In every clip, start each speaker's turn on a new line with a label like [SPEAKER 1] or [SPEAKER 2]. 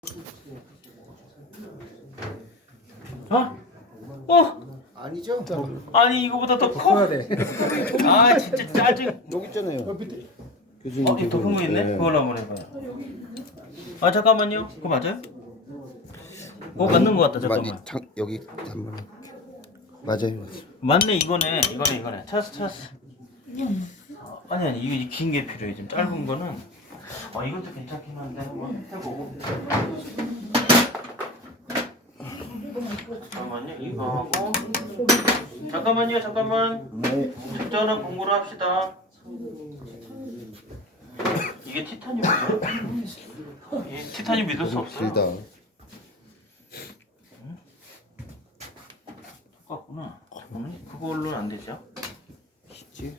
[SPEAKER 1] 어? 어?
[SPEAKER 2] 아니죠?
[SPEAKER 1] 아니 이거보다 더 커?
[SPEAKER 3] 커야 돼.
[SPEAKER 1] 아 진짜 짜증.
[SPEAKER 2] 여기 있잖아요. 교수님.
[SPEAKER 1] 어? 이더 큰 거 있네?
[SPEAKER 2] 네.
[SPEAKER 1] 그걸로 한번 해봐요. 아 잠깐만요. 그거 맞아요? 맞는 거 같다. 잠깐만.
[SPEAKER 2] 여기 한번 맞아요.
[SPEAKER 1] 맞네 이거네. 이거네. 찾았어. 아니 이게 긴 게 필요해. 지금 짧은 거는 이것도 괜찮긴 한데 한번 해보고. 잠깐만요. 이거 하고 잠깐만.
[SPEAKER 2] 네.
[SPEAKER 1] 적절한 공부를 합시다. 이게 티타늄이죠? 티타늄 믿을 수 없어요.
[SPEAKER 2] 길다.
[SPEAKER 1] 똑같구나. 그걸로는 안 되죠?
[SPEAKER 2] 있지?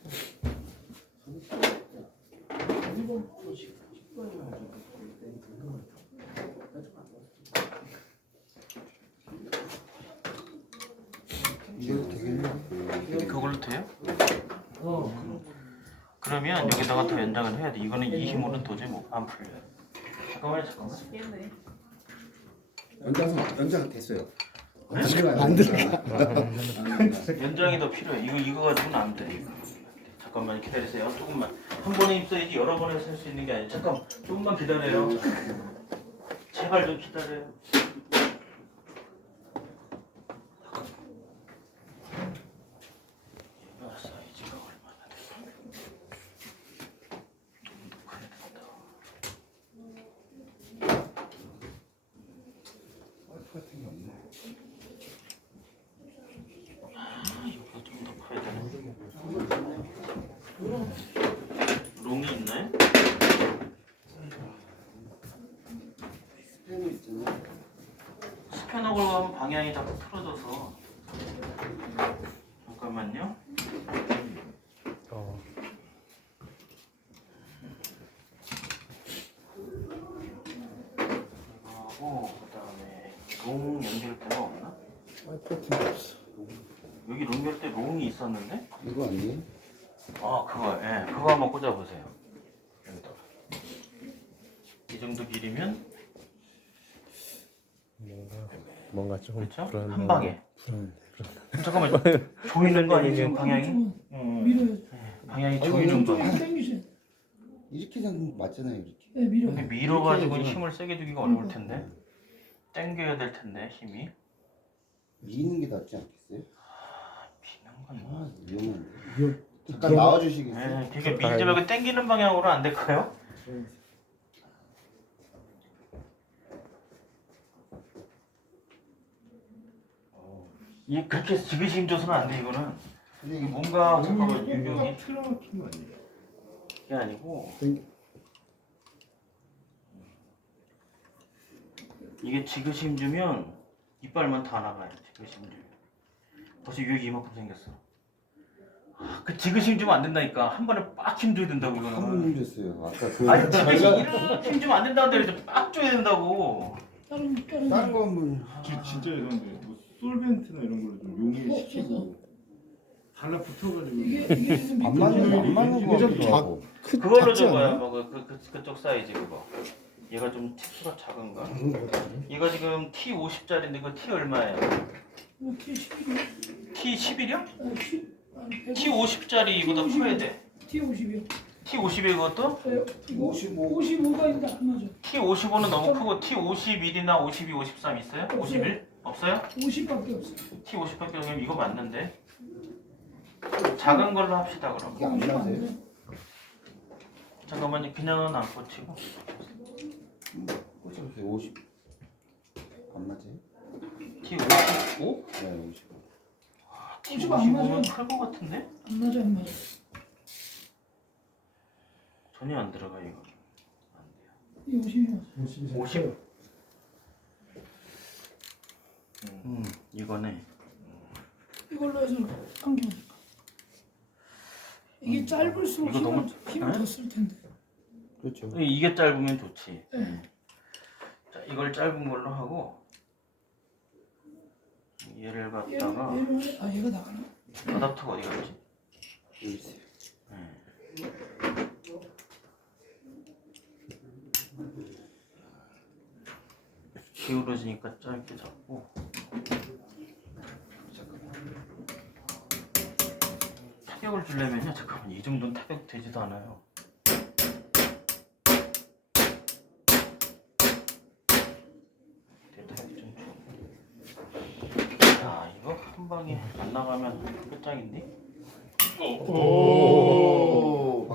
[SPEAKER 2] 이거 되겠네.
[SPEAKER 1] 그걸로 돼요? 그러면 여기다가 더 연장을 해야 돼. 이거는 이 힘으로는 도저히 안 풀려요. 잠깐만.
[SPEAKER 3] 연장 됐어요.
[SPEAKER 2] 안 들어가.
[SPEAKER 1] 연장이 더 필요해. 이거 가지고는 안 돼. 이거. 잠깐만 기다리세요. 조금만. 한 번에 입사야지 여러 번에 쓸 수 있는 게 아니에요. 잠깐 조금만 기다려요. 제발 좀 기다려요. 얘가 사이즈가 얼마나 될까? 좀 더 커야 된다. 이거 좀 더 커야 되네. 롱이 있나요?
[SPEAKER 2] 스팸이 있잖아.
[SPEAKER 1] 스패너 걸고 하면 방향이 자꾸 틀어져서. 잠깐만요. 이거하고 그다음에 롱 연결대가 없나? 여기 연결대 롱이 있었는데?
[SPEAKER 2] 이거 아니에요?
[SPEAKER 1] 그거 한번 꽂아보세요. 여기다. 이 정도 길이면
[SPEAKER 3] 뭔가 좀
[SPEAKER 1] 그렇죠?
[SPEAKER 3] 불안.
[SPEAKER 1] 한 방에. 잠깐만 조이는 거 아니에요 지금 방향이?
[SPEAKER 4] 밀어요.
[SPEAKER 1] 방향이
[SPEAKER 2] 아니,
[SPEAKER 1] 조이는 거.
[SPEAKER 4] 좀 당기세요.
[SPEAKER 2] 이렇게 잡으면 맞잖아요. 이렇게.
[SPEAKER 4] 네, 밀어.
[SPEAKER 1] 근데 밀어가지고는 힘을 세게 주기가 어려울 텐데. 당겨야 될 텐데 힘이.
[SPEAKER 2] 미는 게 낫지 않겠어요?
[SPEAKER 1] 비는 건.
[SPEAKER 2] 위험한데. 잠깐 나와주시겠어요?
[SPEAKER 1] 네, 그게 밀지 말고 당기는 방향으로 안 될까요? 이 그렇게 지그시 힘줘서는 안 돼 이거는.
[SPEAKER 2] 근데
[SPEAKER 1] 이게
[SPEAKER 2] 이게
[SPEAKER 1] 뭔가 잠깐만 유경이
[SPEAKER 4] 틀어막힌 거 아니에요?
[SPEAKER 1] 그게 아니고 이게 지그시 힘주면 이빨만 다 나가요. 지그시 힘주면 벌써 유격이 이만큼 생겼어. 그 지그시 힘주면 안 된다니까. 한 번에 빡 힘줘야 된다고
[SPEAKER 2] 한
[SPEAKER 1] 이거는.
[SPEAKER 2] 힘줬어요. 아까 그
[SPEAKER 1] 아니 지그시 이렇게 힘주면 안 된다는데 이렇게 빡 줘야 된다고.
[SPEAKER 4] 다른
[SPEAKER 2] 다른 거 한번
[SPEAKER 5] 진짜 죄송한데 뭐 솔벤트나 이런 걸로 좀 용해시키고 달라붙어가지고
[SPEAKER 4] 이게 지금
[SPEAKER 2] 안 맞는 거
[SPEAKER 5] 좀
[SPEAKER 2] 같기도 하고.
[SPEAKER 1] 그걸로 줘봐요. 뭐 그쪽 사이즈 그거. 얘가 좀 티수가 작은가? 얘가 지금 T50짜리인데 그 T 얼마예요?
[SPEAKER 4] T 11이요?
[SPEAKER 1] T11이요?
[SPEAKER 4] 아니 100.
[SPEAKER 1] T50짜리 이보다 커야 돼.
[SPEAKER 4] T 50이요.
[SPEAKER 1] T50에 그것도?
[SPEAKER 4] 이거
[SPEAKER 2] 55.
[SPEAKER 4] 55가 있는데 안 맞아.
[SPEAKER 1] T55는 너무 크고 T51이나 52, 53 있어요? 51? 없어요?
[SPEAKER 4] 50밖에 없어요.
[SPEAKER 1] T50밖에 없으면 이거 맞는데? 작은 걸로 합시다 그럼.
[SPEAKER 2] 이게 안 맞아요?
[SPEAKER 1] 잠깐만요. 그냥은 안 꽂히고.
[SPEAKER 2] 꽂아보세요. 50. 안 맞아요?
[SPEAKER 1] T55?
[SPEAKER 2] 네, 50.
[SPEAKER 4] 50 안 맞아요.
[SPEAKER 1] T55면 클 것 같은데?
[SPEAKER 4] 안 맞아.
[SPEAKER 1] 전혀 안 들어가 이거. 안 돼요.
[SPEAKER 4] 이 50이 맞아.
[SPEAKER 1] 50? 이거네.
[SPEAKER 4] 이걸로 해서 당겨보니까. 이게 짧을수록
[SPEAKER 1] 이거 너무-
[SPEAKER 4] 힘을 더 쓸 텐데.
[SPEAKER 2] 그렇죠.
[SPEAKER 1] 이게 짧으면 좋지.
[SPEAKER 4] 네.
[SPEAKER 1] 자, 이걸 짧은 걸로 하고 얘를 갖다가
[SPEAKER 4] 얘가 나가나?
[SPEAKER 1] 어답터가 어디 갔지?
[SPEAKER 2] 여기 있어요.
[SPEAKER 1] 기울어지니까 짧게 잡고. 타격을 주려면요, 잠깐만, 이 정도는 타격 되지도 않아요. 타격이 좀 자, 이거 한 방에 안 나가면 끝장인데?
[SPEAKER 2] 오.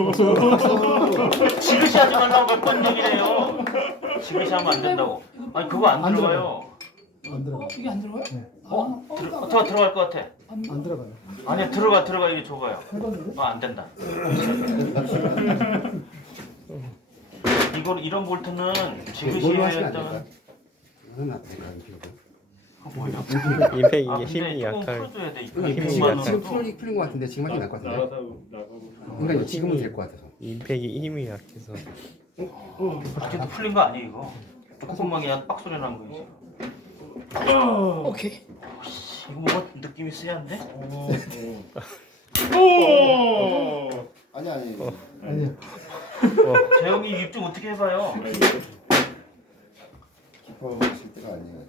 [SPEAKER 1] 지그시 하지 말라고 몇 번 얘기를 해요. 지그시 하면 안 된다고. 아니, 그거 안 들어가요.
[SPEAKER 6] 안 들어가.
[SPEAKER 4] 이게 안 들어가요?
[SPEAKER 6] 네.
[SPEAKER 1] 들어갈 것 같아.
[SPEAKER 6] 안 들어가요.
[SPEAKER 1] 아니야, 들어가. 이게 좁아요.
[SPEAKER 6] 해봤는데?
[SPEAKER 1] 안 된다. 이런 볼트는 지그시
[SPEAKER 3] 뭘로 하시면 안
[SPEAKER 1] 했다면
[SPEAKER 3] 될까요? 이건 안 될까요?
[SPEAKER 1] 뭐예요?
[SPEAKER 7] 임팩
[SPEAKER 1] 아,
[SPEAKER 7] 이게
[SPEAKER 1] 근데
[SPEAKER 7] 힘이
[SPEAKER 1] 조금
[SPEAKER 7] 약할.
[SPEAKER 1] 풀어줘야 돼.
[SPEAKER 7] 힘이
[SPEAKER 3] 지금
[SPEAKER 7] 약할.
[SPEAKER 3] 풀린 것 같은데 지금 하시면 될것 같은데.
[SPEAKER 5] 나가고.
[SPEAKER 3] 그러니까 지금은 될 것 같아서.
[SPEAKER 7] 임팩이 힘이 약해서.
[SPEAKER 1] 아직도 풀린 거 아니에요, 이거. 조금만 그냥 빡소리 나는 거지.
[SPEAKER 4] 오케이.
[SPEAKER 1] 이거 뭔가 느낌이 쎄한데?
[SPEAKER 2] 아니 아니.
[SPEAKER 6] 아니요.
[SPEAKER 1] 재영이 입 좀 어떻게 해봐요.
[SPEAKER 2] 깊어질 때가 아니에요.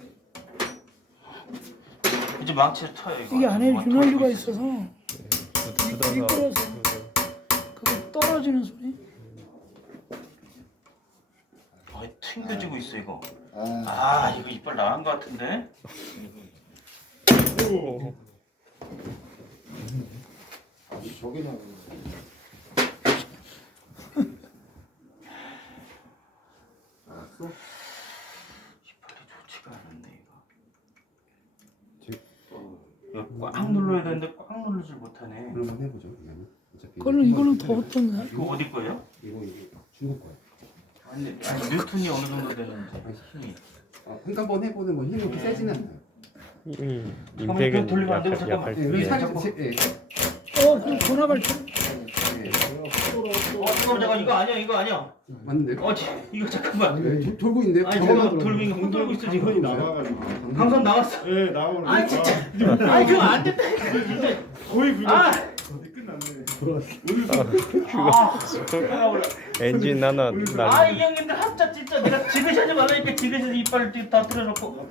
[SPEAKER 1] 이제 망치를 쳐요, 이거.
[SPEAKER 4] 이게 안에
[SPEAKER 1] 뭔가
[SPEAKER 4] 윤활유가
[SPEAKER 1] 털고
[SPEAKER 4] 있어서
[SPEAKER 7] 두더가
[SPEAKER 4] 미끄러서 그거 떨어지는 소리.
[SPEAKER 1] 튕겨지고 있어, 이거.
[SPEAKER 2] 아.
[SPEAKER 1] 이거 이빨 나간 거 같은데?
[SPEAKER 2] 저기는 알았어?
[SPEAKER 1] 이빨이 좋지가 않은데,
[SPEAKER 2] 지-
[SPEAKER 1] 이거. 꽉 눌러야 되는데 꽉 누르질 못하네.
[SPEAKER 3] 그러면 해보죠. 그러면. 어차피
[SPEAKER 4] 이거는 더 어떤데?
[SPEAKER 1] 이거 어디 거예요?
[SPEAKER 3] 이거 중국 거예요.
[SPEAKER 1] 아니 뉴턴이 어느 정도 되는지 힘이.
[SPEAKER 3] 그러니까 한번 해보는 건 힘이 그렇게 세지는 않아요.
[SPEAKER 7] 힘이
[SPEAKER 1] 잠깐만,
[SPEAKER 7] 임팩은
[SPEAKER 1] 돌리면 안 되고, 잠깐만.
[SPEAKER 7] 약할
[SPEAKER 3] 예,
[SPEAKER 7] 텐데.
[SPEAKER 3] 살짝
[SPEAKER 4] 그럼 돌아갈 때.
[SPEAKER 1] 잠깐 이거 아니야.
[SPEAKER 3] 맞는데.
[SPEAKER 1] 이거 잠깐만.
[SPEAKER 3] 돌고 있는데.
[SPEAKER 1] 아니 잠깐만 돌빙이 흔들고 있어
[SPEAKER 5] 방선이
[SPEAKER 1] 지금.
[SPEAKER 5] 나가가지고.
[SPEAKER 1] 방송 나왔어.
[SPEAKER 5] 예, 나오는.
[SPEAKER 1] 아이 진짜. 아이 그거 안 된다. 진짜.
[SPEAKER 5] 거의 그거.
[SPEAKER 1] 아.
[SPEAKER 5] 끝났네.
[SPEAKER 1] 올라.
[SPEAKER 7] 엔진 하나
[SPEAKER 1] 이 형님들 합자 진짜 내가 지그시 하지 말라니까 지그시 이빨을 다 틀어놓고.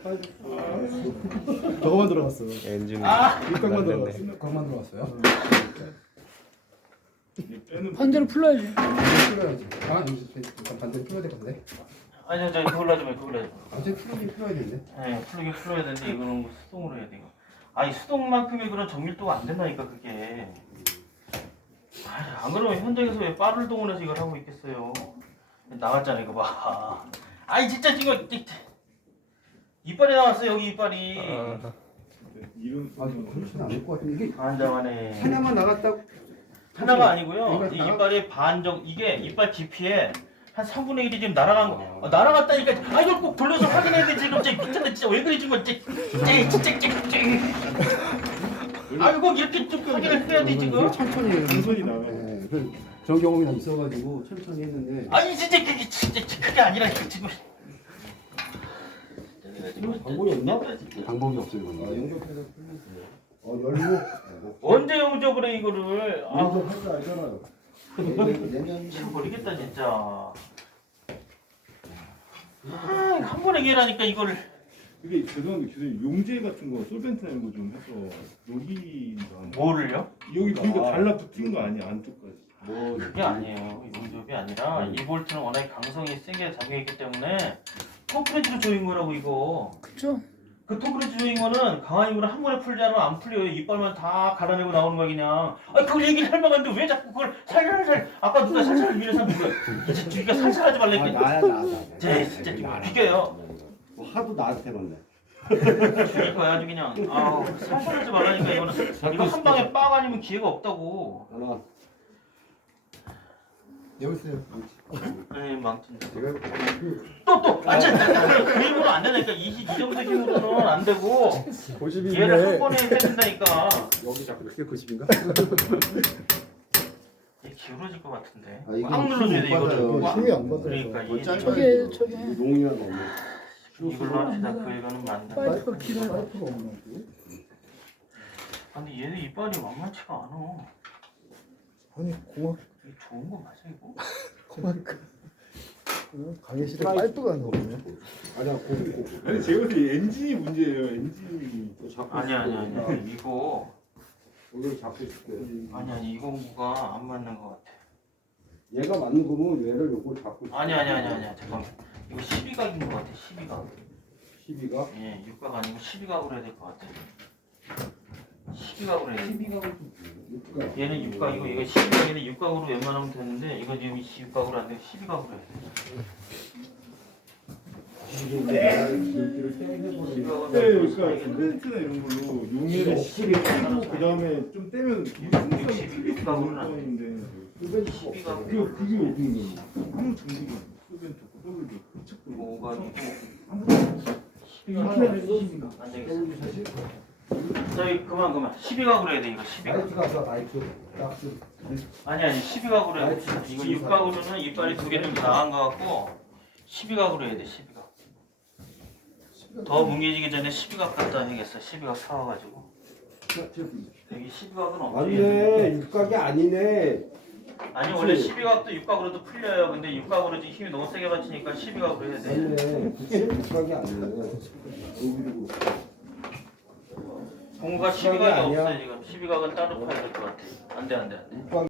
[SPEAKER 6] 저거만 들어갔어.
[SPEAKER 7] 엔진
[SPEAKER 6] 밑방만
[SPEAKER 7] 날렸네.
[SPEAKER 6] 들어갔어. 광만 들어갔어요.
[SPEAKER 5] 빼는.
[SPEAKER 4] 반대로 풀어야지.
[SPEAKER 3] 풀어야지. 일단 반대로 풀어야 될 건데.
[SPEAKER 1] 아니요 저 그걸로 하지 마.
[SPEAKER 3] 어차피 풀긴 풀어야 되는데.
[SPEAKER 1] 네 풀긴 풀어야 되는데 이거는 수동으로 해야 돼 이거. 아니 수동만큼의 그런 정밀도가 안 된다니까 그게. 안 그러면 현장에서 왜 빠를 동원해서 이걸 하고 있겠어요. 나왔잖아 이거 봐. 아이 진짜 지금 이빨이 나왔어 여기 이빨이.
[SPEAKER 5] 이런.
[SPEAKER 3] 그렇지는 않을 것 같은데 이게
[SPEAKER 1] 환장하네.
[SPEAKER 3] 하나만 나갔다고.
[SPEAKER 1] 하나가 아니고요. 이
[SPEAKER 3] 이거
[SPEAKER 1] 이빨의 반정 이게 이빨 깊이에 한 3분의 1이 지금 날아간 거. 날아갔다니까. 이걸 꼭 돌려서 확인해야 되지. 지금 진짜 진짜 왜 그래 지금 진짜. 이거 이렇게 좀 확인을 해야 돼 지금.
[SPEAKER 3] 천천히 해요.
[SPEAKER 5] 방선이 나가요.
[SPEAKER 3] 네, 그런 경험이 나 있어가지고 천천히 했는데.
[SPEAKER 1] 아니 진짜 그게 진짜 그게 아니라 이거 지금.
[SPEAKER 2] 방법이 없나?
[SPEAKER 3] 방법이 없어요.
[SPEAKER 2] 아,
[SPEAKER 3] 이거는.
[SPEAKER 2] 용접해서 풀리세요. 열무.
[SPEAKER 1] 언제 용접을 해 이거를.
[SPEAKER 2] 용접할 줄 알잖아요. 내년
[SPEAKER 1] 미쳐버리겠다 진짜. 한 번에 얘기하니까 이거를.
[SPEAKER 5] 그게 죄송한데 교수님 용제 같은 거 솔벤트나 이런 거 좀 해서 녹인다.
[SPEAKER 1] 뭐를요?
[SPEAKER 5] 여기 그러니까 달라붙은 거 아니야 안쪽까지.
[SPEAKER 1] 그게 아니에요. 용접이 아니라 이 볼트는 워낙에 강성이 세게 잠겨있기 때문에 콘크리트로 조인 거라고 이거.
[SPEAKER 4] 그렇죠?
[SPEAKER 1] 그 콘크리트 조인 거는 강한 힘으로 한 번에 풀지 않으면 안 풀려요. 이빨만 다 갈아내고 나오는 거야 그냥. 그걸 얘기를 할 만한데 왜 자꾸 그걸 살살 아까 누가 살살 밀어서 누가 이제 살살 하지 말라니까.
[SPEAKER 2] 나야.
[SPEAKER 1] 진짜 좀 비겨요.
[SPEAKER 2] 뭐 하도 나한테 건데.
[SPEAKER 1] 죽일 거야 아주 그냥. 살살 하지 말라니까 이거는. 이거 한 방에 빡 아니면 기회가 없다고.
[SPEAKER 2] 하나. 여기 있어요.
[SPEAKER 1] 에이 망친.
[SPEAKER 2] 제가
[SPEAKER 1] 또 그 힘으로 안 되니까 이 정도 힘으로는 안 되고
[SPEAKER 6] 50이
[SPEAKER 1] 얘를 한 번에 해야 된다니까.
[SPEAKER 3] 여기 자꾸 그게 90인가?
[SPEAKER 1] 얘 기울어질 것 같은데.
[SPEAKER 2] 이거
[SPEAKER 1] 꽉 눌러줘야 돼
[SPEAKER 2] 힘이 못
[SPEAKER 1] 이거를.
[SPEAKER 2] 받아요.
[SPEAKER 6] 힘이 안 받아요.
[SPEAKER 1] 그러니까
[SPEAKER 2] 뭐
[SPEAKER 1] 이
[SPEAKER 2] 짧아요.
[SPEAKER 4] 저게
[SPEAKER 2] 농이랑 없네.
[SPEAKER 1] 이걸로 합시다. 이거는 안 돼.
[SPEAKER 4] 파이프가 길어요.
[SPEAKER 6] 파이프가 없나 보지?
[SPEAKER 1] 근데 얘는 이빨이 만만치가 않아.
[SPEAKER 6] 아니 공학
[SPEAKER 1] 이게 좋은 거 맞아 이거?
[SPEAKER 6] 공학 강의실에 파이프가 나오네.
[SPEAKER 2] 아니야 고고.
[SPEAKER 5] 아니 제가 볼 때 엔진이 문제예요. 엔진이.
[SPEAKER 1] 아니 이거
[SPEAKER 2] 여기를 잡고 있을게.
[SPEAKER 1] 아니 이 공구가 안 맞는 것 같아.
[SPEAKER 2] 얘가 맞는 거면 얘를 요걸 잡고 있을게.
[SPEAKER 1] 아니 잠깐만. 이거 12각인 것 같아. 12각.
[SPEAKER 2] 12가?
[SPEAKER 1] 예, 6각 아니고 12각으로 해야 될 것 같아. 12각으로 해야 돼.
[SPEAKER 2] 6가.
[SPEAKER 1] 얘는 6각이고 이거 12각인데 6각으로 웬만하면 되는데 이거 지금 6각으로 안 되고 12각으로 해야 돼.
[SPEAKER 2] 내가 물기를 땡겨버리는.
[SPEAKER 1] 12각은
[SPEAKER 5] 네, 그러니까 솔벤트나 이런 걸로 용해를 시키고 그 다음에 좀 떼면
[SPEAKER 1] 육십이 육각으로는 안 돼.
[SPEAKER 5] 인데
[SPEAKER 1] 12각
[SPEAKER 5] 그게 웃긴 거예요. 아무 정보가 솔벤트 더블도 훔쳐 끌고
[SPEAKER 1] 5각이고
[SPEAKER 5] 이렇게
[SPEAKER 1] 12각 안 되겠어. 저희 그만 12각으로 해야 돼 이거 12각.
[SPEAKER 2] 나이트 가서 나이트 딱 좀.
[SPEAKER 1] 아니 12각으로 해야 돼. 이거 6각으로는 이빨이 두 개 좀 나간 것 같고 12각으로 해야 돼 12각. 더 뭉개지기 전에 12각 갖다 해야겠어. 12각 사와가지고 여기 12각은 없지.
[SPEAKER 2] 맞네. 육각이 아니네.
[SPEAKER 1] 아니 원래 12각도 6각으로도 풀려요. 근데 6각으로 지금 힘이 너무 세게 받치니까 12각으로 해야 돼.
[SPEAKER 2] 맞네. 그치? 육각이 아니네. 여기로.
[SPEAKER 1] 공구가 12각이 없어 지금. 12각은 따로 파야 될 것 같아. 안 돼.
[SPEAKER 2] 육각